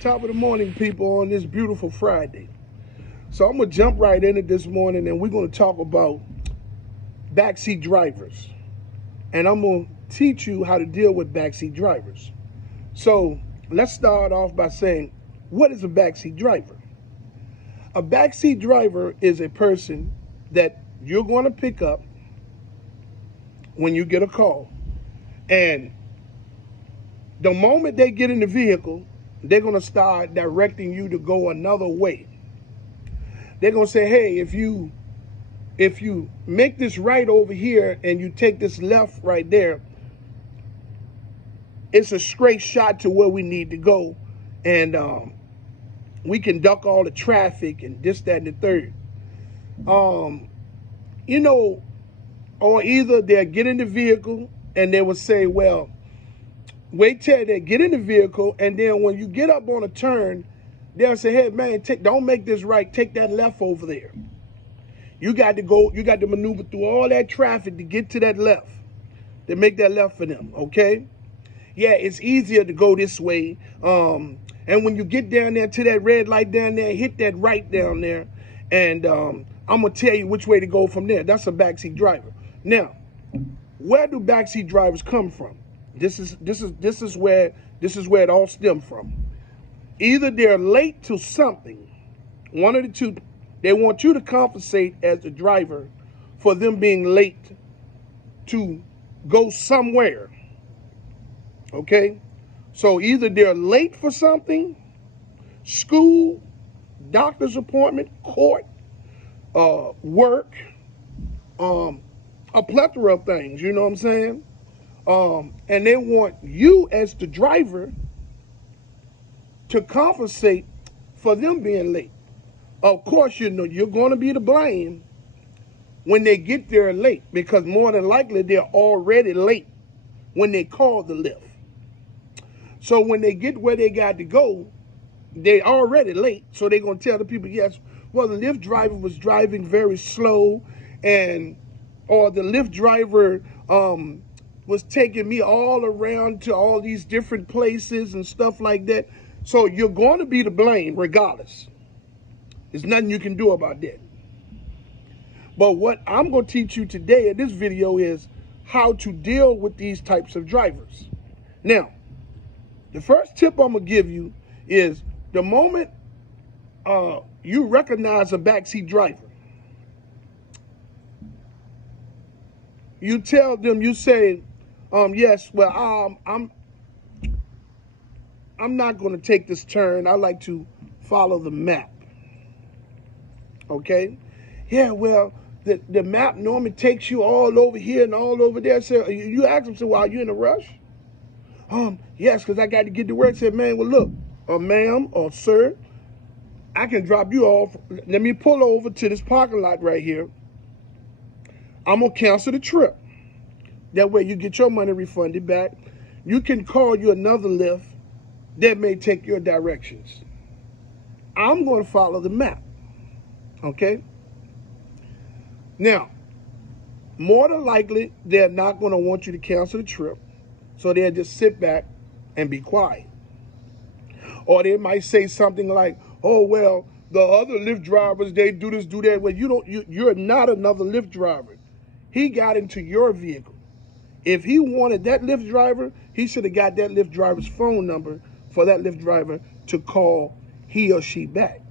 Top of the morning, people, on this beautiful Friday. So I'm going to jump right in it this morning, and we're going to talk about backseat drivers. And I'm going to teach you how to deal with backseat drivers. So let's start off by saying, what is a backseat driver? A backseat driver is a person that you're going to pick up when you get a call. And the moment they get in the vehicle, they're going to start directing you to go another way. They're going to say, hey, if you make this right over here and you take this left right there, it's a straight shot to where we need to go. And we can duck all the traffic and this, that, and the third. Or either they'll get in the vehicle and they will say, well, wait till they get in the vehicle, and then when you get up on a turn, they'll say, hey, man, don't make this right. Take that left over there. You got to maneuver through all that traffic to get to that left, to make that left for them, okay? Yeah, it's easier to go this way. And when you get down there to that red light down there, hit that right down there, and I'm going to tell you which way to go from there. That's a backseat driver. Now, where do backseat drivers come from? This is where it all stems from. Either they're late to something, one of the two. They want you to compensate as the driver for them being late to go somewhere. Okay? So either they're late for something, school, doctor's appointment, court, work, a plethora of things, you know what I'm saying? And they want you as the driver to compensate for them being late. Of course, you're going to be to blame when they get there late, because more than likely they're already late when they call the Lyft. So when they get where they got to go, they're already late. So they're going to tell the people, yes, well, the Lyft driver was driving very slow, or the Lyft driver was taking me all around to all these different places and stuff like that. So you're going to be to blame regardless. There's nothing you can do about that. But what I'm going to teach you today in this video is how to deal with these types of drivers. Now, the first tip I'm going to give you is the moment you recognize a backseat driver, you tell them, you say, yes, well, I'm not going to take this turn. I like to follow the map. Okay? Yeah, well, the map normally takes you all over here and all over there. So you ask them, so, well, are you in a rush? Yes, because I got to get to work. I said, man, well, look, ma'am or sir, I can drop you off. Let me pull over to this parking lot right here. I'm going to cancel the trip. That way you get your money refunded back. You can call you another Lyft that may take your directions. I'm going to follow the map. Okay? Now, more than likely, they're not going to want you to cancel the trip. So they'll just sit back and be quiet. Or they might say something like, oh, well, the other Lyft drivers, they do this, do that. Well, you're not another Lyft driver. He got into your vehicle. If he wanted that Lyft driver, he should have got that Lyft driver's phone number for that Lyft driver to call he or she back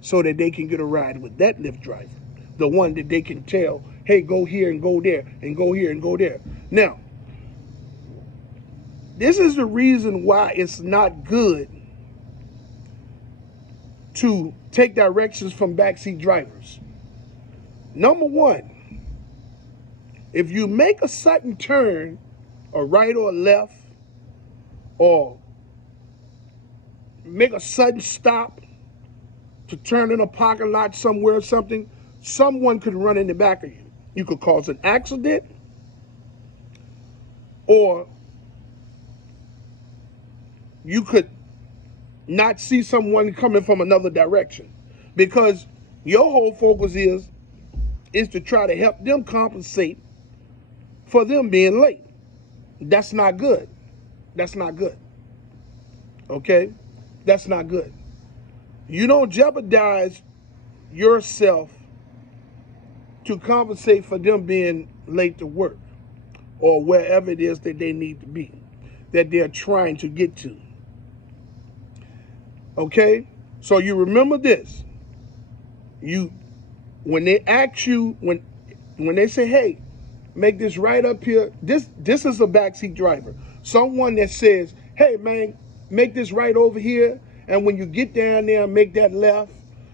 so that they can get a ride with that Lyft driver, the one that they can tell, hey, go here and go there and go here and go there. Now, this is the reason why it's not good to take directions from backseat drivers. Number one, if you make a sudden turn, a right or a left, or make a sudden stop to turn in a parking lot somewhere or something, someone could run in the back of you. You could cause an accident, or you could not see someone coming from another direction, because your whole focus is to try to help them compensate for them being late. That's not good. That's not good. Okay? That's not good. You don't jeopardize yourself to compensate for them being late to work or wherever it is that they need to be, that they're trying to get to. Okay? So you remember this. When they ask you, when they say, hey, make this right up here, this is a backseat driver. Someone that says, hey man, make this right over here, and when you get down there, make that left.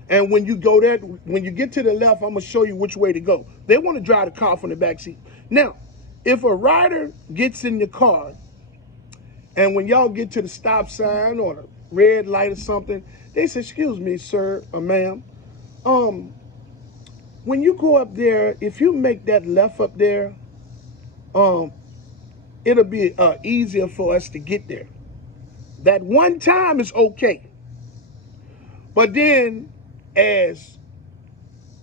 And when you get to the left, I'm gonna show you which way to go. They want to drive the car from the back seat. Now, if a rider gets in the car, and when y'all get to the stop sign or the red light or something, they say, excuse me, sir or ma'am, when you go up there, if you make that left up there, it'll be easier for us to get there. That one time is okay. But then as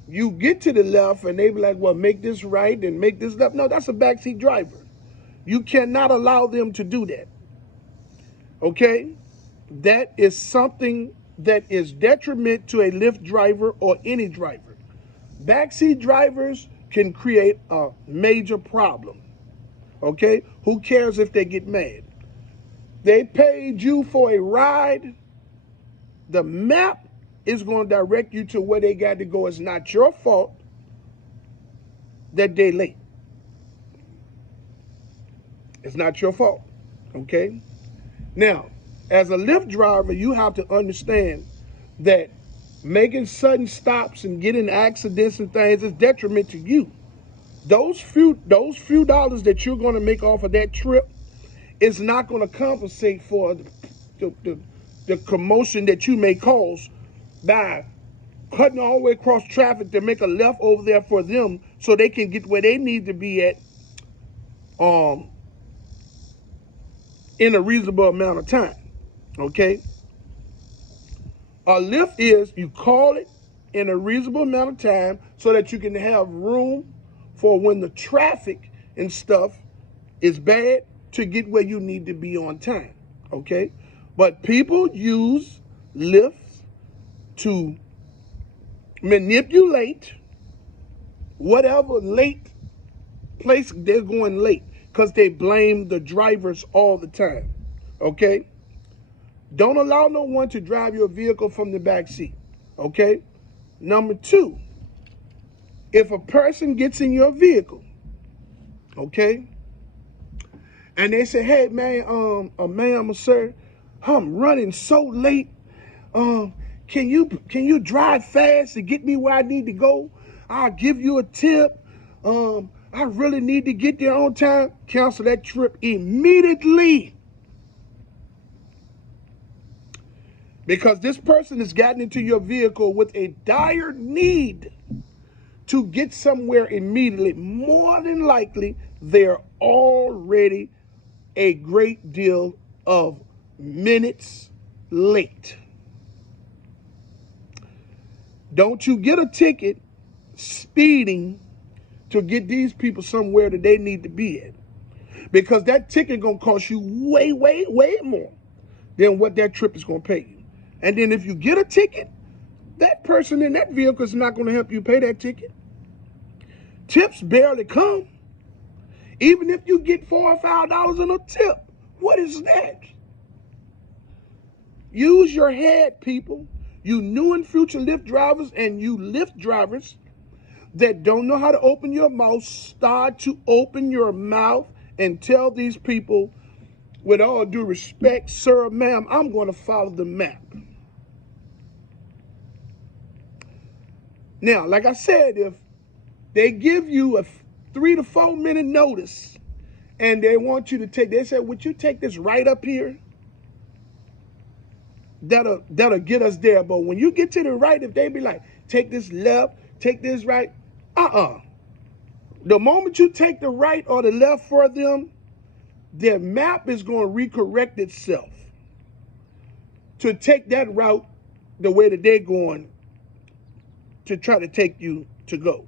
you get to the left and they be like, well, make this right and make this left. No, that's a backseat driver. You cannot allow them to do that. Okay? That is something that is detriment to a Lyft driver or any driver. Backseat drivers can create a major problem. Okay? Who cares if they get mad? They paid you for a ride. The map is going to direct you to where they got to go. It's not your fault that they're late. It's not your fault. Okay? Now, as a Lyft driver, you have to understand that making sudden stops and getting accidents and things is detriment to you. Those few dollars that you're going to make off of that trip is not going to compensate for the commotion that you may cause by cutting all the way across traffic to make a left over there for them so they can get where they need to be at in a reasonable amount of time. Okay? A Lyft is you call it in a reasonable amount of time so that you can have room for when the traffic and stuff is bad to get where you need to be on time. Okay? But people use Lyft to manipulate whatever late place they're going late because they blame the drivers all the time. Okay? Don't allow no one to drive your vehicle from the back seat. Okay? Number two, if a person gets in your vehicle, okay, and they say, hey man, ma'am or sir, I'm running so late. Can you drive fast to get me where I need to go? I'll give you a tip. I really need to get there on time. Cancel that trip immediately. Because this person has gotten into your vehicle with a dire need to get somewhere immediately. More than likely, they're already a great deal of minutes late. Don't you get a ticket speeding to get these people somewhere that they need to be at. Because that ticket gonna cost you way, way, way more than what that trip is gonna pay you. And then if you get a ticket, that person in that vehicle is not gonna help you pay that ticket. Tips barely come. Even if you get $4 or $5 in a tip, what is that? Use your head, people. You new and future Lyft drivers and you Lyft drivers that don't know how to open your mouth, start to open your mouth and tell these people, with all due respect, sir, ma'am, I'm going to follow the map. Now, like I said, if they give you a 3 to 4 minute notice and they want you to they say, would you take this right up here? That'll get us there. But when you get to the right, if they be like, take this left, take this right, the moment you take the right or the left for them, their map is going to recorrect itself to take that route the way that they're going to try to take you to go.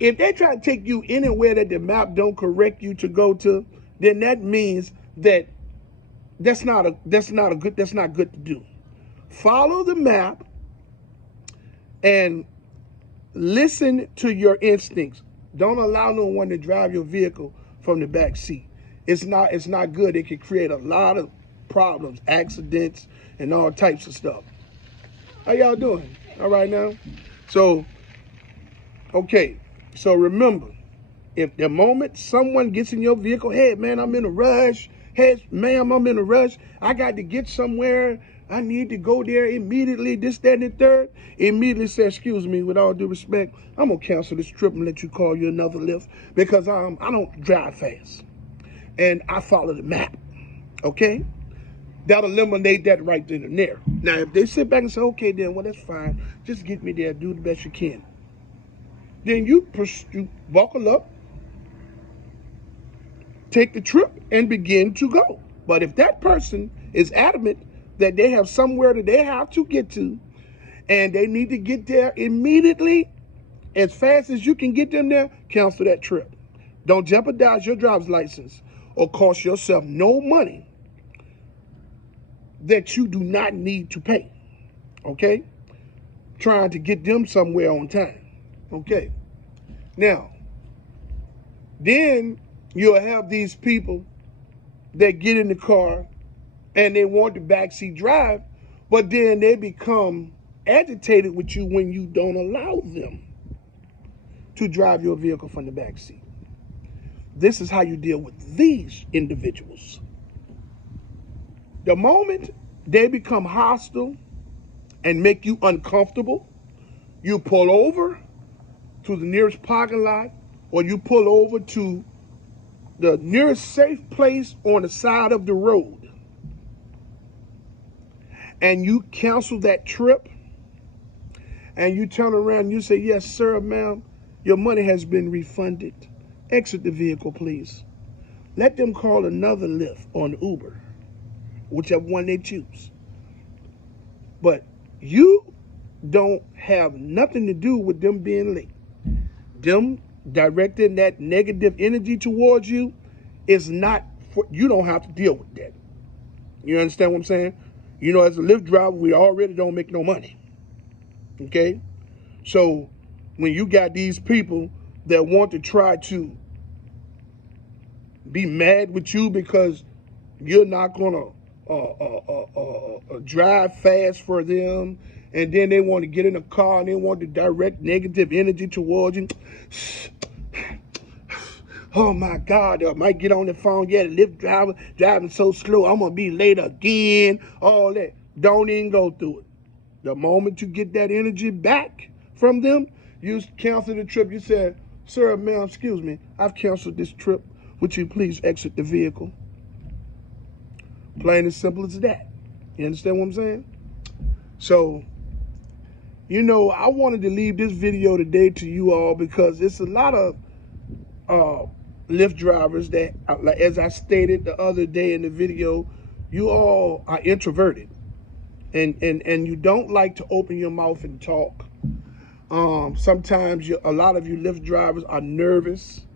If they try to take you anywhere that the map don't correct you to go to, then that means that that's not good to do. Follow the map and listen to your instincts. Don't allow no one to drive your vehicle from the back seat. It's not good. It can create a lot of problems, accidents, and all types of stuff. How y'all doing? All right now? So, okay. So remember, if the moment someone gets in your vehicle, hey man, I'm in a rush. Hey ma'am, I'm in a rush. I got to get somewhere. I need to go there immediately, this, that, and the third. Immediately say, excuse me, with all due respect, I'm going to cancel this trip and let you call you another Lyft because I don't drive fast. And I follow the map, okay? That'll eliminate that right then and there. Now, if they sit back and say, okay, then, well, that's fine. Just get me there. Do the best you can. Then you buckle up, take the trip, and begin to go. But if that person is adamant that they have somewhere that they have to get to, and they need to get there immediately, as fast as you can get them there, cancel that trip. Don't jeopardize your driver's license or cost yourself no money that you do not need to pay, okay? Trying to get them somewhere on time, okay? Now, then you'll have these people that get in the car and they want the backseat drive, but then they become agitated with you when you don't allow them to drive your vehicle from the backseat. This is how you deal with these individuals. The moment they become hostile and make you uncomfortable, you pull over to the nearest parking lot or you pull over to the nearest safe place on the side of the road and you cancel that trip and you turn around and you say, yes, sir, ma'am, your money has been refunded. Exit the vehicle, please. Let them call another Lyft or an Uber, whichever one they choose. But you don't have nothing to do with them being late. Them directing that negative energy towards you is not for, you don't have to deal with that. You understand what I'm saying? You know, as a Lyft driver, we already don't make no money. Okay? So when you got these people that want to try to be mad with you because you're not going to drive fast for them, and then they want to get in a car and they want to direct negative energy towards you. Oh my God, I might get on the phone, yeah, the Lyft driver driving so slow, I'm going to be late again, all that. Don't even go through it. The moment you get that energy back from them, you cancel the trip. You said, sir, ma'am, excuse me, I've canceled this trip. Would you please exit the vehicle? Plain and simple as that. You understand what I'm saying? So, you know, I wanted to leave this video today to you all because it's a lot of Lyft drivers that, as I stated the other day in the video, you all are introverted. And you don't like to open your mouth and talk. Sometimes a lot of you Lyft drivers are nervous,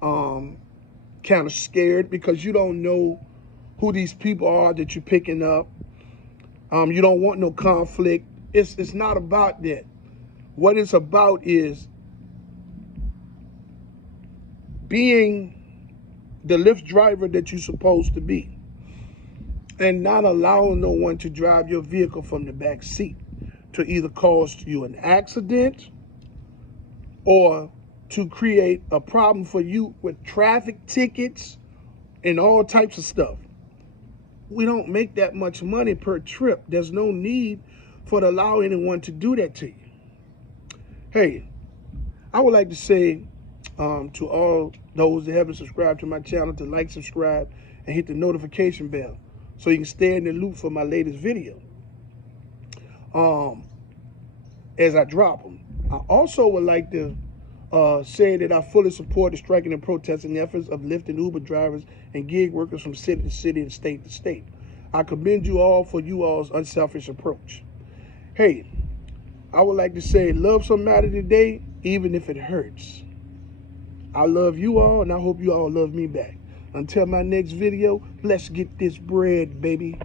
kind of scared because you don't know who these people are that you're picking up. You don't want no conflict. It's not about that. What it's about is being the Lyft driver that you're supposed to be and not allowing no one to drive your vehicle from the back seat to either cause you an accident or to create a problem for you with traffic tickets and all types of stuff. We don't make that much money per trip. There's no need for to allow anyone to do that to you. Hey, I would like to say to all those that haven't subscribed to my channel to like, subscribe, and hit the notification bell so you can stay in the loop for my latest video as I drop them. I also would like to say that I fully support the striking and protesting efforts of Lyft and Uber drivers and gig workers from city to city and state to state. I commend you all for you all's unselfish approach. Hey, I would like to say love somebody today, even if it hurts. I love you all, and I hope you all love me back. Until my next video, let's get this bread, baby.